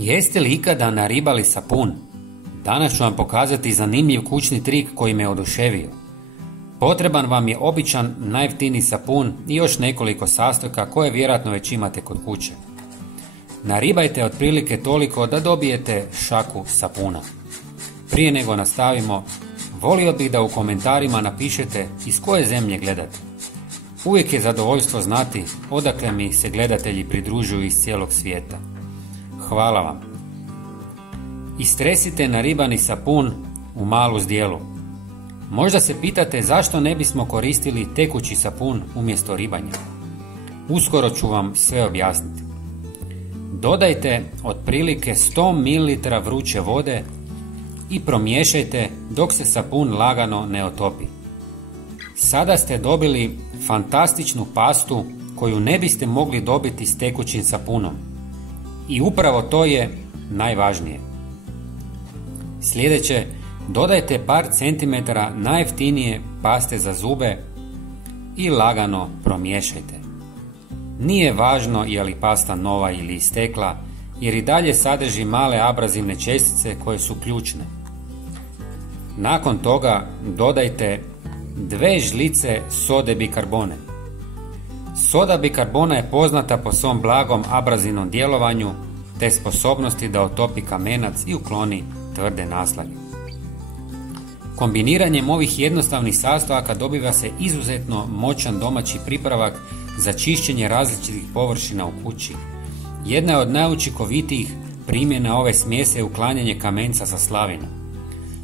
Jeste li ikada naribali sapun? Danas ću vam pokazati zanimljiv kućni trik koji me oduševio. Potreban vam je običan, najjeftiniji sapun i još nekoliko sastojka koje vjerojatno već imate kod kuće. Naribajte otprilike toliko da dobijete šaku sapuna. Prije nego nastavimo, volio bih da u komentarima napišete iz koje zemlje gledate. Uvijek je zadovoljstvo znati odakle mi se gledatelji pridružuju iz cijelog svijeta. Hvala vam. Istresite naribani sapun u malu zdjelu. Možda se pitate zašto ne bismo koristili tekući sapun umjesto ribanja. Uskoro ću vam sve objasniti. Dodajte otprilike 100 ml vruće vode i promiješajte dok se sapun lagano ne otopi. Sada ste dobili fantastičnu pastu koju ne biste mogli dobiti s tekućim sapunom. I upravo to je najvažnije. Sljedeće, dodajte par centimetara najjeftinije paste za zube i lagano promiješajte. Nije važno je li pasta nova ili istekla, jer i dalje sadrži male abrazivne čestice koje su ključne. Nakon toga dodajte 2 žlice sode bikarbone. Soda bikarbona je poznata po svom blagom abrazivnom djelovanju te sposobnosti da otopi kamenac i ukloni tvrde naslage. Kombiniranjem ovih jednostavnih sastojaka dobiva se izuzetno moćan domaći pripravak za čišćenje različitih površina u kući. Jedna je od najučinkovitijih primjena ove smjese je uklanjanje kamenca sa slavina.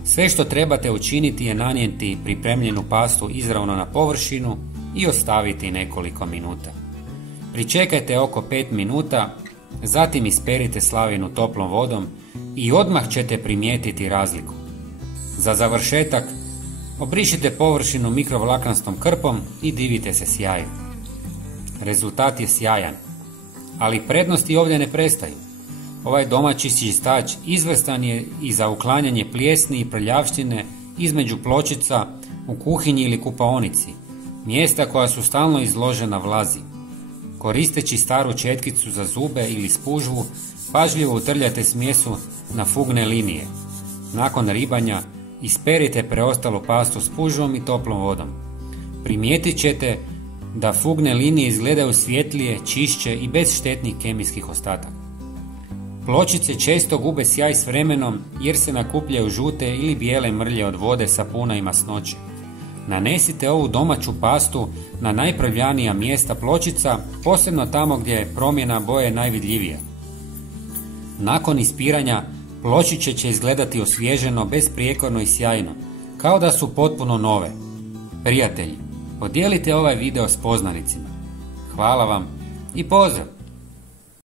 Sve što trebate učiniti je nanijeti pripremljenu pastu izravno na površinu i ostaviti nekoliko minuta. Pričekajte oko 5 minuta, zatim isperite slavinu toplom vodom i odmah ćete primijetiti razliku. Za završetak, obrišite površinu mikrovlaklanskom krpom i divite se sjaju. Rezultat je sjajan, ali prednosti ovdje ne prestaju. Ovaj domaći čistač izvrstan je i za uklanjanje plijesni i prljavštine između pločica u kuhinji ili kupaonici, mjesta koja su stalno izložena vlazi. Koristeći staru četkicu za zube ili spužvu, pažljivo utrljate smjesu na fugne linije. Nakon ribanja, isperite preostalu pastu spužvom i toplom vodom. Primijetit ćete da fugne linije izgledaju svjetlije, čišće i bez štetnih kemijskih ostataka. Pločice često gube sjaj s vremenom jer se nakupljaju žute ili bijele mrlje od vode, sapuna i masnoće. Nanesite ovu domaću pastu na najprljanija mjesta pločica, posebno tamo gdje je promjena boje najvidljivija. Nakon ispiranja, pločiće će izgledati osvježeno, besprijekorno i sjajno, kao da su potpuno nove. Prijatelji, podijelite ovaj video s poznanicima. Hvala vam i pozdrav!